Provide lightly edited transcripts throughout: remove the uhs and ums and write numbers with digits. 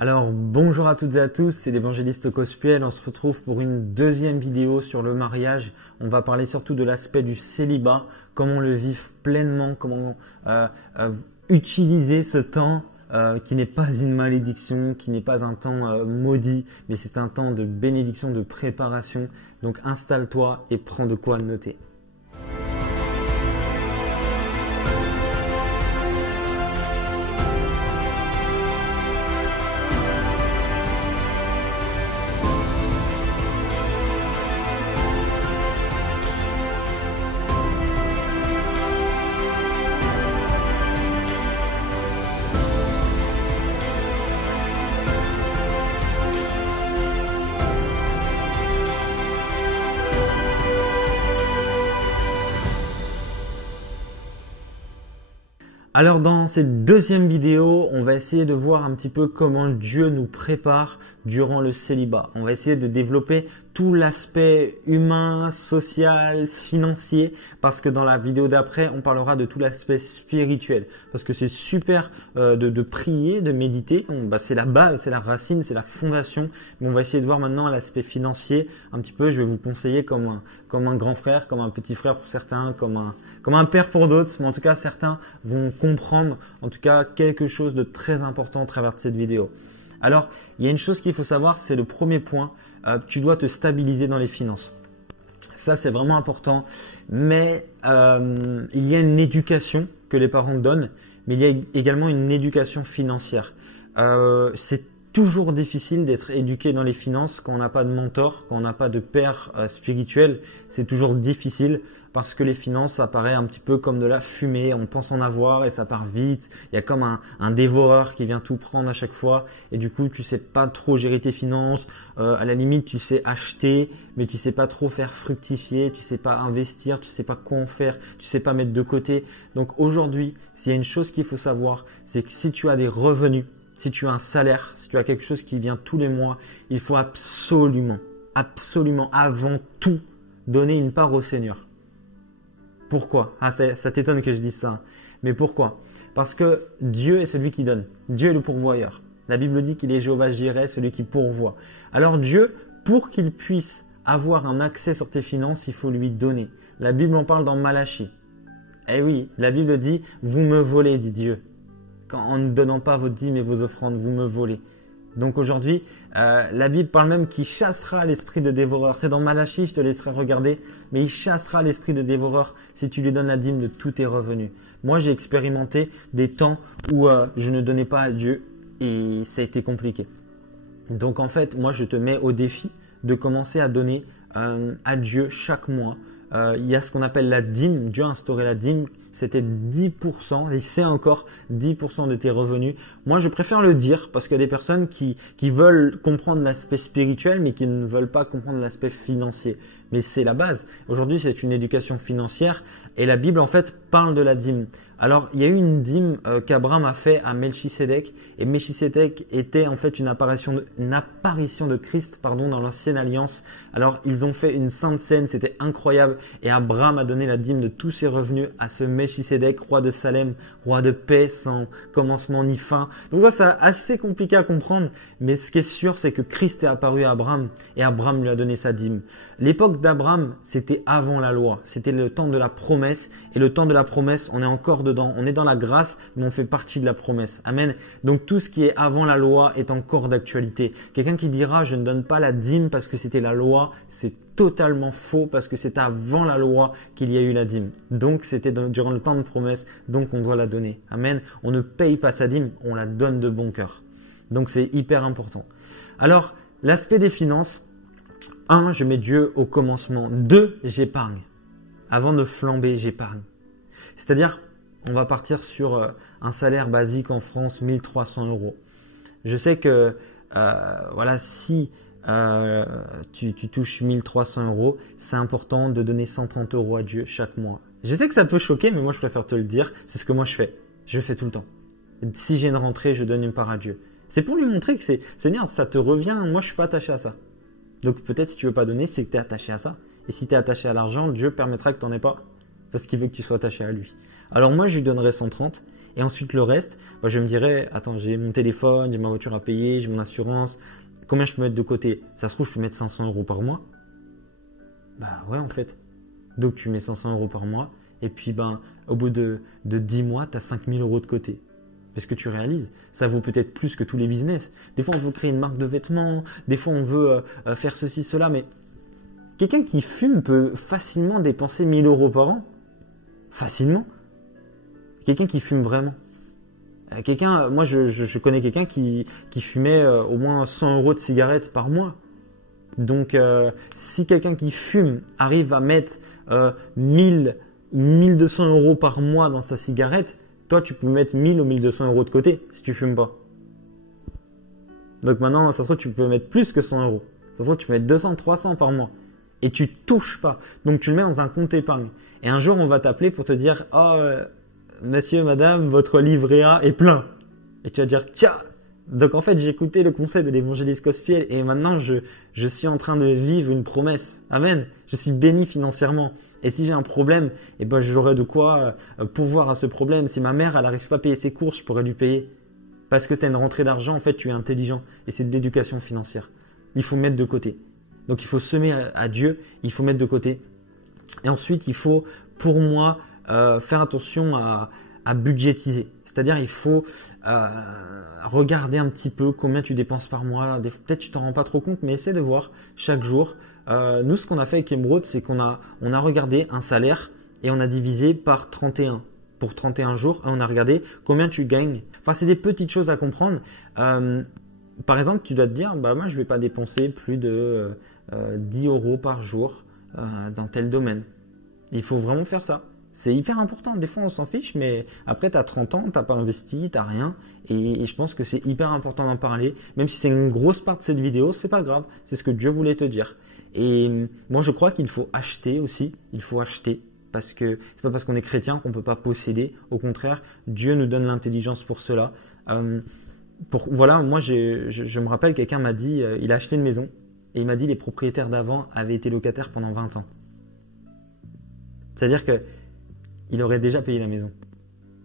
Alors bonjour à toutes et à tous, c'est l'évangéliste Cospuel. On se retrouve pour une deuxième vidéo sur le mariage. On va parler surtout de l'aspect du célibat, comment le vivre pleinement, comment utiliser ce temps qui n'est pas une malédiction, qui n'est pas un temps maudit, mais c'est un temps de bénédiction, de préparation. Donc installe-toi et prends de quoi noter. Alors dans cette deuxième vidéo, on va essayer de voir un petit peu comment Dieu nous prépare durant le célibat. On va essayer de développer tout l'aspect humain, social, financier, parce que dans la vidéo d'après, on parlera de tout l'aspect spirituel. Parce que c'est super de prier, de méditer, c'est la base, c'est la racine, c'est la fondation. Mais on va essayer de voir maintenant l'aspect financier un petit peu. Je vais vous conseiller comme un grand frère, comme un petit frère pour certains, comme un père pour d'autres. Mais en tout cas, certains vont comprendre en tout cas quelque chose de très important à travers cette vidéo. Alors, il y a une chose qu'il faut savoir, c'est le premier point. Tu dois te stabiliser dans les finances. Ça, c'est vraiment important. Mais il y a une éducation que les parents donnent, mais il y a également une éducation financière. C'est toujours difficile d'être éduqué dans les finances quand on n'a pas de mentor, quand on n'a pas de père spirituel. C'est toujours difficile parce que les finances, ça paraît un petit peu comme de la fumée. On pense en avoir et ça part vite. Il y a comme un dévoreur qui vient tout prendre à chaque fois. Et du coup, tu sais pas trop gérer tes finances. À la limite, tu sais acheter, mais tu sais pas trop faire fructifier. Tu sais pas investir. Tu sais pas quoi en faire. Tu sais pas mettre de côté. Donc aujourd'hui, s'il y a une chose qu'il faut savoir, c'est que si tu as des revenus, si tu as un salaire, si tu as quelque chose qui vient tous les mois, il faut absolument, avant tout, donner une part au Seigneur. Pourquoi? Ça t'étonne que je dise ça. Mais pourquoi? Parce que Dieu est celui qui donne. Dieu est le pourvoyeur. La Bible dit qu'il est Jéhovah Jireh, celui qui pourvoit. Alors Dieu, pour qu'il puisse avoir un accès sur tes finances, il faut lui donner. La Bible en parle dans Malachie. Eh oui, la Bible dit « Vous me volez », dit Dieu. En ne donnant pas vos dîmes et vos offrandes, vous me volez. Donc aujourd'hui, la Bible parle même qu'il chassera l'esprit de dévoreur. C'est dans Malachie, je te laisserai regarder, mais il chassera l'esprit de dévoreur si tu lui donnes la dîme de tous tes revenus. Moi, j'ai expérimenté des temps où je ne donnais pas à Dieu et ça a été compliqué. Donc en fait, moi, je te mets au défi de commencer à donner à Dieu chaque mois. Il y a ce qu'on appelle la dîme. Dieu a instauré la dîme. C'était 10%, et c'est encore 10% de tes revenus. Moi, je préfère le dire parce qu'il y a des personnes qui veulent comprendre l'aspect spirituel, mais qui ne veulent pas comprendre l'aspect financier. Mais c'est la base. Aujourd'hui, c'est une éducation financière et la Bible, en fait, parle de la dîme. Alors, il y a eu une dîme qu'Abraham a fait à Melchisédek, et Melchisédek était en fait une apparition de Christ, dans l'ancienne alliance. Alors, ils ont fait une sainte scène, c'était incroyable, et Abraham a donné la dîme de tous ses revenus à ce Melchisédek, roi de Salem, roi de paix, sans commencement ni fin. Donc ça, c'est assez compliqué à comprendre, mais ce qui est sûr, c'est que Christ est apparu à Abraham, et Abraham lui a donné sa dîme. L'époque d'Abraham, c'était avant la loi, c'était le temps de la promesse, et le temps de la promesse, on est encore dedans, on est dans la grâce, mais on fait partie de la promesse. Amen. Donc tout ce qui est avant la loi est encore d'actualité. Quelqu'un qui dira je ne donne pas la dîme parce que c'était la loi, c'est totalement faux parce que c'est avant la loi qu'il y a eu la dîme. Donc c'était durant le temps de promesse, donc on doit la donner. Amen. On ne paye pas sa dîme, on la donne de bon cœur. Donc c'est hyper important. Alors l'aspect des finances, 1, je mets Dieu au commencement. 2, j'épargne. Avant de flamber, j'épargne. C'est-à-dire, on va partir sur un salaire basique en France, 1300 €. Je sais que si tu touches 1300 €, c'est important de donner 130 € à Dieu chaque mois. Je sais que ça peut choquer, mais moi je préfère te le dire. C'est ce que moi je fais. Je le fais tout le temps. Si j'ai une rentrée, je donne une part à Dieu. C'est pour lui montrer que Seigneur, ça te revient. Moi, je suis pas attaché à ça. Donc peut-être si tu veux pas donner, c'est que tu es attaché à ça. Et si tu es attaché à l'argent, Dieu permettra que tu n'en aies pas parce qu'il veut que tu sois attaché à lui. Alors moi, je lui donnerai 130 Et ensuite, le reste, bah, je me dirais, attends, j'ai mon téléphone, j'ai ma voiture à payer, j'ai mon assurance. Combien je peux mettre de côté? Ça se trouve, je peux mettre 500 € par mois. Bah ouais, en fait. Donc, tu mets 500 € par mois. Et puis, ben, au bout de 10 mois, tu as 5000 € de côté. Parce que tu réalises, ça vaut peut-être plus que tous les business. Des fois, on veut créer une marque de vêtements. Des fois, on veut faire ceci, cela. Mais quelqu'un qui fume peut facilement dépenser 1000 € par an. Facilement. Quelqu'un qui fume vraiment. Moi, je connais quelqu'un qui fumait au moins 100 € de cigarettes par mois. Donc, si quelqu'un qui fume arrive à mettre 1000 ou 1200 € par mois dans sa cigarette, toi, tu peux mettre 1000 ou 1200 € de côté si tu fumes pas. Donc maintenant, ça se trouve, tu peux mettre plus que 100 €. Ça se trouve, tu peux mettre 200, 300 par mois. Et tu touches pas. Donc, tu le mets dans un compte épargne. Et un jour, on va t'appeler pour te dire, oh, monsieur, madame, votre livret A est plein. Et tu vas dire, tiens. Donc en fait, j'ai écouté le conseil de l'évangéliste Cospiel et maintenant je suis en train de vivre une promesse. Amen. Je suis béni financièrement. Et si j'ai un problème, eh ben j'aurai de quoi pourvoir à ce problème. Si ma mère elle n'arrive pas à payer ses courses, je pourrais lui payer. Parce que tu as une rentrée d'argent, en fait, tu es intelligent. Et c'est de l'éducation financière. Il faut mettre de côté. Donc il faut semer à Dieu, il faut mettre de côté. Et ensuite, il faut, pour moi, faire attention à budgétiser. C'est-à-dire, il faut regarder un petit peu combien tu dépenses par mois. Peut-être tu t'en rends pas trop compte, mais essaie de voir chaque jour. Nous, ce qu'on a fait avec Emerald, c'est qu'on a regardé un salaire et on a divisé par 31 pour 31 jours et on a regardé combien tu gagnes. Enfin, c'est des petites choses à comprendre. Par exemple, tu dois te dire, bah moi, je vais pas dépenser plus de 10 € par jour dans tel domaine. Il faut vraiment faire ça. C'est hyper important. Des fois, on s'en fiche, mais après, tu as 30 ans, tu n'as pas investi, tu n'as rien. Et je pense que c'est hyper important d'en parler. Même si c'est une grosse part de cette vidéo, c'est pas grave. C'est ce que Dieu voulait te dire. Et moi, je crois qu'il faut acheter aussi. Il faut acheter. Parce que c'est pas parce qu'on est chrétien qu'on peut pas posséder. Au contraire, Dieu nous donne l'intelligence pour cela. Voilà, moi, je me rappelle, quelqu'un m'a dit, il a acheté une maison. Et il m'a dit, les propriétaires d'avant avaient été locataires pendant 20 ans. C'est-à-dire que il aurait déjà payé la maison.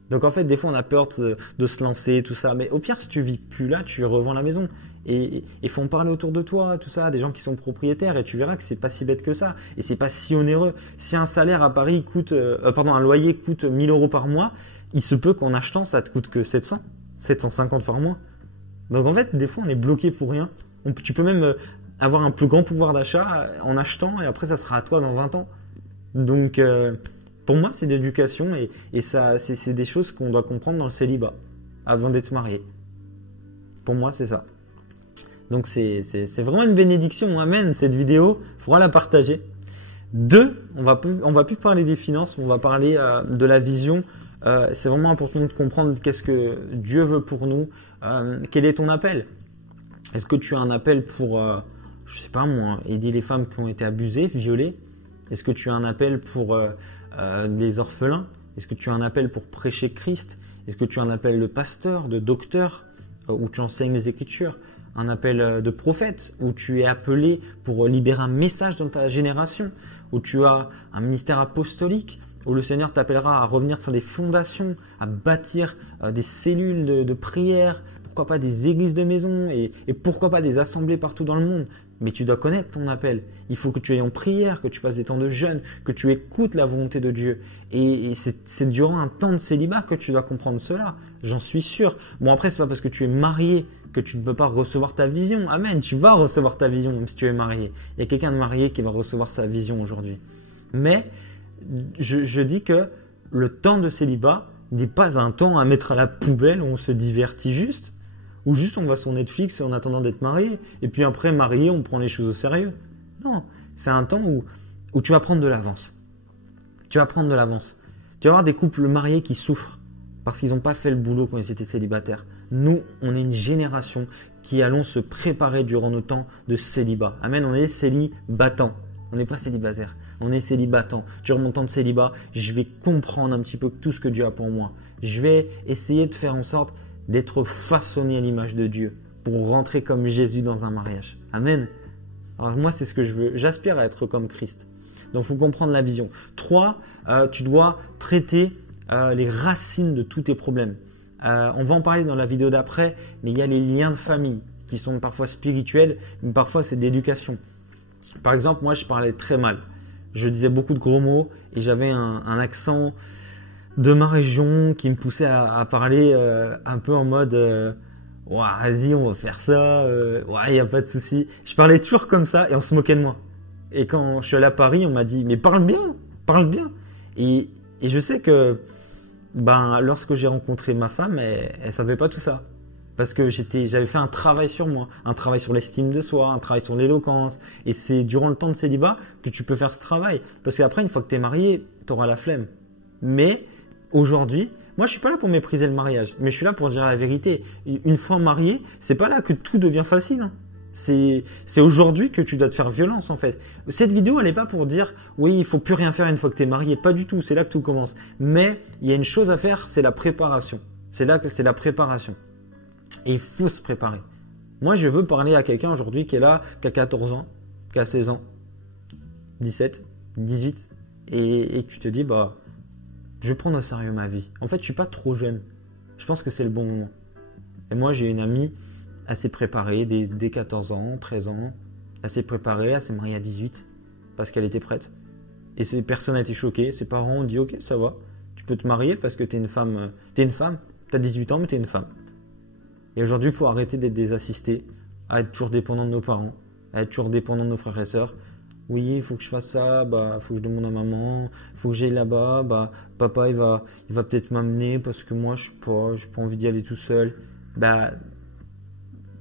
Donc en fait, des fois, on a peur de se lancer, tout ça. Mais au pire, si tu vis plus là, tu revends la maison. Et il faut en parler autour de toi, tout ça, des gens qui sont propriétaires. Et tu verras que c'est pas si bête que ça. Et c'est pas si onéreux. Si un salaire à Paris coûte, un loyer coûte 1000 € par mois, il se peut qu'en achetant, ça te coûte que 700, 750 par mois. Donc en fait, des fois, on est bloqué pour rien. Tu peux même avoir un plus grand pouvoir d'achat en achetant et après, ça sera à toi dans 20 ans. Donc, pour moi, c'est d'éducation et ça, c'est des choses qu'on doit comprendre dans le célibat avant d'être marié. Pour moi, c'est ça. Donc, c'est vraiment une bénédiction. Amen. Cette vidéo, il faudra la partager. 2, on va plus parler des finances, on va parler de la vision. C'est vraiment important de comprendre qu'est-ce que Dieu veut pour nous. Quel est ton appel? Est-ce que tu as un appel pour, je sais pas moi, aider les femmes qui ont été abusées, violées? Est-ce que tu as un appel pour des orphelins? Est-ce que tu as un appel pour prêcher Christ? Est-ce que tu as un appel de pasteur, de docteur, où tu enseignes les Écritures? Un appel de prophète, où tu es appelé pour libérer un message dans ta génération? Où tu as un ministère apostolique, où le Seigneur t'appellera à revenir sur des fondations, à bâtir des cellules de prière, pourquoi pas des églises de maison et pourquoi pas des assemblées partout dans le monde. Mais tu dois connaître ton appel. Il faut que tu ailles en prière, que tu passes des temps de jeûne, que tu écoutes la volonté de Dieu. Et c'est durant un temps de célibat que tu dois comprendre cela. J'en suis sûr. Bon, après, c'est pas parce que tu es marié que tu ne peux pas recevoir ta vision. Amen. Tu vas recevoir ta vision même si tu es marié. Il y a quelqu'un de marié qui va recevoir sa vision aujourd'hui. Mais je dis que le temps de célibat n'est pas un temps à mettre à la poubelle où on se divertit juste. Ou juste on va sur Netflix en attendant d'être marié. Et puis après, marié, on prend les choses au sérieux. Non, c'est un temps où tu vas prendre de l'avance. Tu vas prendre de l'avance. Tu vas avoir des couples mariés qui souffrent parce qu'ils n'ont pas fait le boulot quand ils étaient célibataires. Nous, on est une génération qui allons se préparer durant nos temps de célibat. Amen, on est célibatants. On n'est pas célibataires. On est célibatants. Durant mon temps de célibat, je vais comprendre un petit peu tout ce que Dieu a pour moi. Je vais essayer de faire en sorte d'être façonné à l'image de Dieu pour rentrer comme Jésus dans un mariage. Amen. Alors moi, c'est ce que je veux. J'aspire à être comme Christ. Donc, il faut comprendre la vision. 3, tu dois traiter les racines de tous tes problèmes. On va en parler dans la vidéo d'après, mais il y a les liens de famille qui sont parfois spirituels, mais parfois c'est d'éducation. Par exemple, moi je parlais très mal. Je disais beaucoup de gros mots et j'avais un accent de ma région qui me poussait à parler un peu en mode ouah, vas-y, on va faire ça, ouais, il n'y a pas de souci. Je parlais toujours comme ça et on se moquait de moi. Et quand je suis allé à Paris, on m'a dit mais parle bien, parle bien. Et je sais que lorsque j'ai rencontré ma femme, elle savait pas tout ça. Parce que j'avais fait un travail sur moi, un travail sur l'estime de soi, un travail sur l'éloquence. Et c'est durant le temps de célibat que tu peux faire ce travail. Parce qu'après, une fois que tu es marié, tu auras la flemme. Mais aujourd'hui, moi je suis pas là pour mépriser le mariage, mais je suis là pour dire la vérité. Une fois marié, c'est pas là que tout devient facile. Hein. C'est aujourd'hui que tu dois te faire violence en fait. Cette vidéo, elle n'est pas pour dire oui, il faut plus rien faire une fois que tu es marié. Pas du tout, c'est là que tout commence. Mais il y a une chose à faire, c'est la préparation. C'est là que c'est la préparation. Et il faut se préparer. Moi, je veux parler à quelqu'un aujourd'hui qui est là, qui a 14 ans, qui a 16 ans, 17, 18, et tu te dis, je vais prendre au sérieux ma vie. En fait, je suis pas trop jeune. Je pense que c'est le bon moment. Et moi, j'ai une amie assez préparée, dès 14 ans, 13 ans, assez préparée, elle s'est mariée à 18, parce qu'elle était prête. Et ces personnes ont été choquées, ses parents ont dit, ok, ça va, tu peux te marier parce que t'es une femme, tu as 18 ans, mais t'es une femme. Et aujourd'hui, il faut arrêter d'être des assistés, à être toujours dépendant de nos parents, à être toujours dépendant de nos frères et sœurs. Oui, il faut que je fasse ça, il faut que je demande à maman, il faut que j'aille là-bas, papa il va peut-être m'amener parce que moi j'ai pas envie d'y aller tout seul.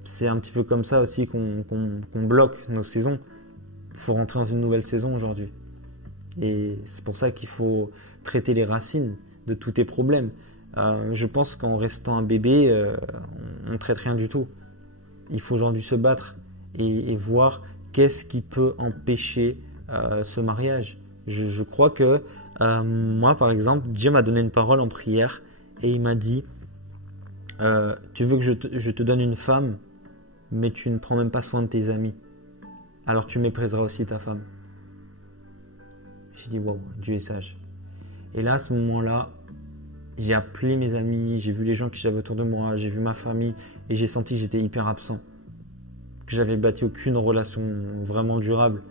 C'est un petit peu comme ça aussi qu'on bloque nos saisons. Il faut rentrer dans une nouvelle saison aujourd'hui. Et c'est pour ça qu'il faut traiter les racines de tous tes problèmes. Je pense qu'en restant un bébé, on ne traite rien du tout. Il faut aujourd'hui se battre et voir qu'est-ce qui peut empêcher ce mariage. Je crois que moi, par exemple, Dieu m'a donné une parole en prière et il m'a dit tu veux que je te donne une femme, mais tu ne prends même pas soin de tes amis. Alors tu mépriseras aussi ta femme. J'ai dit waouh, Dieu est sage. Et là, à ce moment-là, j'ai appelé mes amis, j'ai vu les gens que j'avais autour de moi, j'ai vu ma famille et j'ai senti que j'étais hyper absent. Que j'avais bâti aucune relation vraiment durable.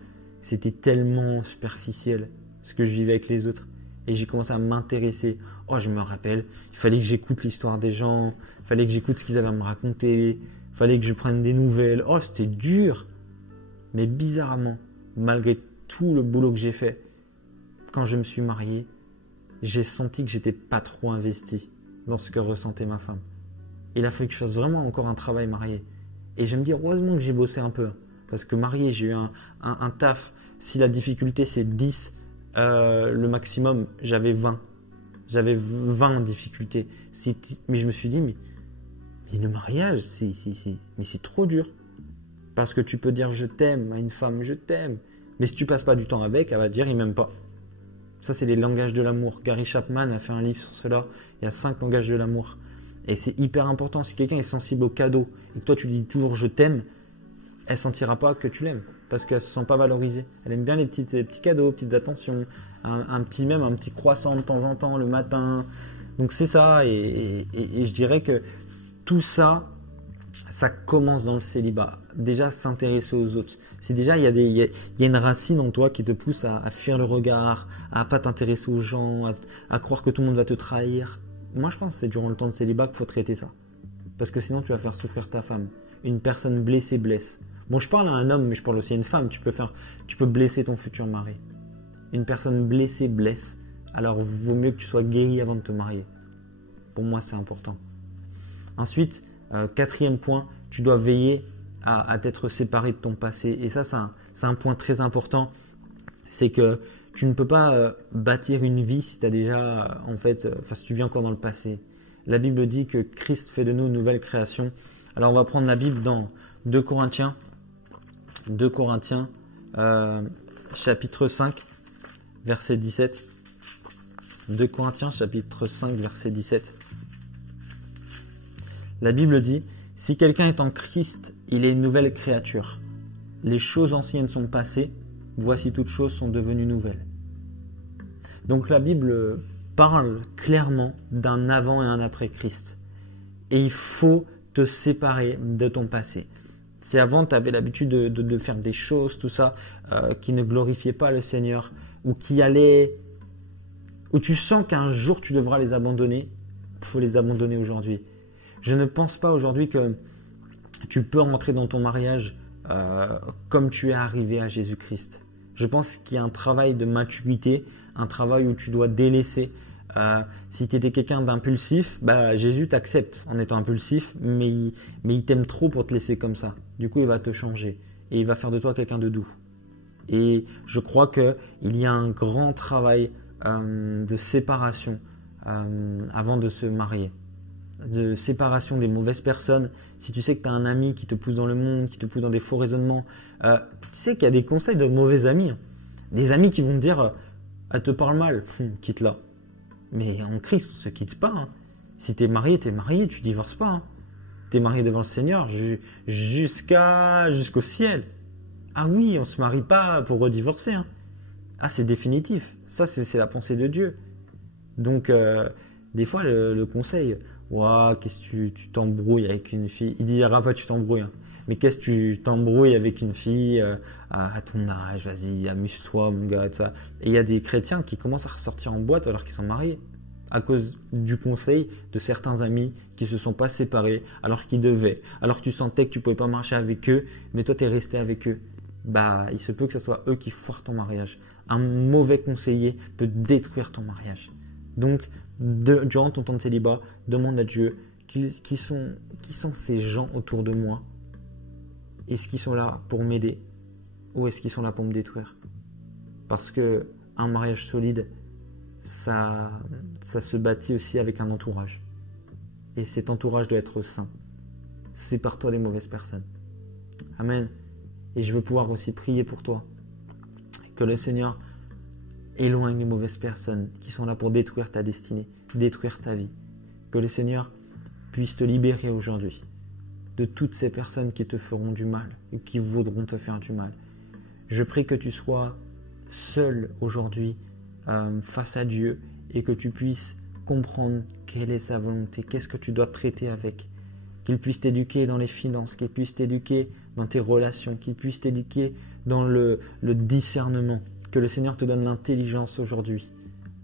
C'était tellement superficiel ce que je vivais avec les autres. Et j'ai commencé à m'intéresser. Oh, je me rappelle, il fallait que j'écoute l'histoire des gens, il fallait que j'écoute ce qu'ils avaient à me raconter, il fallait que je prenne des nouvelles. Oh, c'était dur. Mais bizarrement, malgré tout le boulot que j'ai fait, quand je me suis marié, j'ai senti que j'étais pas trop investi dans ce que ressentait ma femme. Il a fallu que je fasse vraiment encore un travail marié. Et je me dis, heureusement que j'ai bossé un peu. Parce que marié, j'ai eu un taf. Si la difficulté c'est 10, le maximum, j'avais 20. J'avais 20 en difficulté. Mais je me suis dit, mais le mariage, mais c'est trop dur. Parce que tu peux dire je t'aime à une femme, je t'aime. Mais si tu passes pas du temps avec, elle va te dire il m'aime pas. Ça, c'est les langages de l'amour. Gary Chapman a fait un livre sur cela. Il y a 5 langages de l'amour. Et c'est hyper important. Si quelqu'un est sensible aux cadeaux et que toi tu dis toujours je t'aime, elle ne sentira pas que tu l'aimes parce qu'elle ne se sent pas valorisée. Elle aime bien les petits cadeaux, petites attentions, un petit croissant de temps en temps le matin. Donc c'est ça. Et je dirais que tout ça, ça commence dans le célibat. Déjà s'intéresser aux autres. C'est déjà il y a une racine en toi qui te pousse à fuir le regard, à pas t'intéresser aux gens, à croire que tout le monde va te trahir. Moi, je pense que c'est durant le temps de célibat qu'il faut traiter ça. Parce que sinon, tu vas faire souffrir ta femme. Une personne blessée blesse. Bon, je parle à un homme, mais je parle aussi à une femme. Tu peux blesser ton futur mari. Une personne blessée blesse. Alors, vaut mieux que tu sois guéri avant de te marier. Pour moi, c'est important. Ensuite, 4e point, tu dois veiller à t'être séparé de ton passé. Et ça, c'est un point très important. C'est que tu ne peux pas bâtir une vie si tu as déjà, si tu vis encore dans le passé. La Bible dit que Christ fait de nous une nouvelle création. Alors on va prendre la Bible dans 2 Corinthiens, chapitre 5, verset 17. 2 Corinthiens, chapitre 5, verset 17. La Bible dit, « Si quelqu'un est en Christ, il est une nouvelle créature. Les choses anciennes sont passées, voici toutes choses sont devenues nouvelles. » Donc la Bible parle clairement d'un avant et un après Christ. Et il faut te séparer de ton passé. Si avant tu avais l'habitude de faire des choses, tout ça, qui ne glorifiaient pas le Seigneur, ou où tu sens qu'un jour tu devras les abandonner, il faut les abandonner aujourd'hui. Je ne pense pas aujourd'hui que tu peux rentrer dans ton mariage comme tu es arrivé à Jésus-Christ. Je pense qu'il y a un travail de maturité, un travail où tu dois délaisser. Si tu étais quelqu'un d'impulsif, Jésus t'accepte en étant impulsif, mais il t'aime trop pour te laisser comme ça. Du coup, il va te changer et il va faire de toi quelqu'un de doux. Et je crois qu'il y a un grand travail de séparation avant de se marier. De séparation des mauvaises personnes. Si tu sais que tu as un ami qui te pousse dans le monde, qui te pousse dans des faux raisonnements, tu sais qu'il y a des conseils de mauvais amis. Des amis qui vont te dire elle te parle mal, quitte-la. Mais en Christ, on ne se quitte pas. Si tu es marié, tu divorces pas. Tu es marié devant le Seigneur jusqu'au ciel. Ah oui, on ne se marie pas pour redivorcer. Ah, c'est définitif. Ça, c'est la pensée de Dieu. Donc, des fois, le conseil, qu'est-ce que tu t'embrouilles avec une fille. Il dira pas tu t'embrouilles. Mais qu'est-ce que tu t'embrouilles avec une fille à ton âge, vas-y, amuse-toi, mon gars, et tout ça. Et il y a des chrétiens qui commencent à ressortir en boîte alors qu'ils sont mariés, à cause du conseil de certains amis qui ne se sont pas séparés alors qu'ils devaient, alors que tu sentais que tu ne pouvais pas marcher avec eux, mais toi tu es resté avec eux. Il se peut que ce soit eux qui foirent ton mariage. Un mauvais conseiller peut détruire ton mariage. Donc, durant ton temps de célibat, demande à Dieu qui sont ces gens autour de moi. Est-ce qu'ils sont là pour m'aider ou est-ce qu'ils sont là pour me détruire? Parce que un mariage solide, ça se bâtit aussi avec un entourage. Et cet entourage doit être sain. Sépare-toi des mauvaises personnes. Amen. Et je veux pouvoir aussi prier pour toi. Que le Seigneur éloigne les mauvaises personnes qui sont là pour détruire ta destinée, détruire ta vie. Que le Seigneur puisse te libérer aujourd'hui de toutes ces personnes qui te feront du mal et qui voudront te faire du mal. Je prie que tu sois seul aujourd'hui face à Dieu et que tu puisses comprendre quelle est sa volonté, qu'est-ce que tu dois traiter avec, qu'il puisse t'éduquer dans les finances, qu'il puisse t'éduquer dans tes relations, qu'il puisse t'éduquer dans le discernement, que le Seigneur te donne l'intelligence aujourd'hui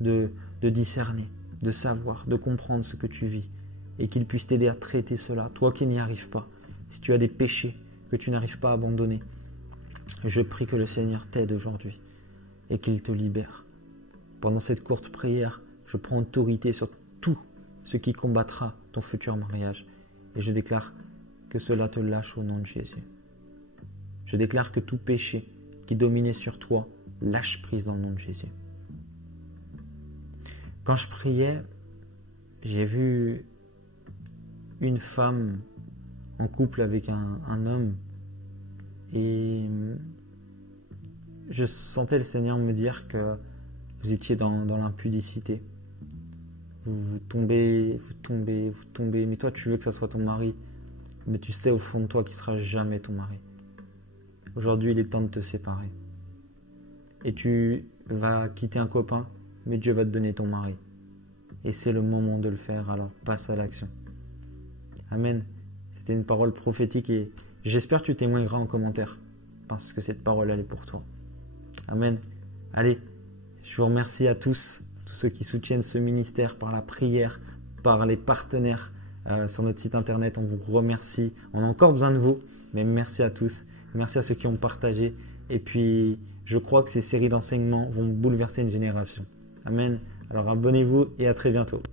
de discerner, de savoir, de comprendre ce que tu vis et qu'il puisse t'aider à traiter cela, toi qui n'y arrives pas. Si tu as des péchés que tu n'arrives pas à abandonner, je prie que le Seigneur t'aide aujourd'hui et qu'il te libère. Pendant cette courte prière, je prends autorité sur tout ce qui combattra ton futur mariage et je déclare que cela te lâche au nom de Jésus. Je déclare que tout péché qui dominait sur toi lâche prise dans le nom de Jésus. Quand je priais, j'ai vu une femme en couple avec un homme et je sentais le Seigneur me dire que vous étiez dans l'impudicité. Vous tombez, mais toi tu veux que ça soit ton mari, mais tu sais au fond de toi qu'il ne sera jamais ton mari. Aujourd'hui il est temps de te séparer. Et tu vas quitter un copain, mais Dieu va te donner ton mari. Et c'est le moment de le faire, alors passe à l'action. Amen. C'était une parole prophétique et j'espère que tu témoigneras en commentaire parce que cette parole elle est pour toi. Amen. Allez, je vous remercie à tous ceux qui soutiennent ce ministère par la prière, par les partenaires sur notre site internet. On vous remercie. On a encore besoin de vous, mais merci à tous. Merci à ceux qui ont partagé. Et puis, je crois que ces séries d'enseignements vont bouleverser une génération. Amen. Alors abonnez-vous et à très bientôt.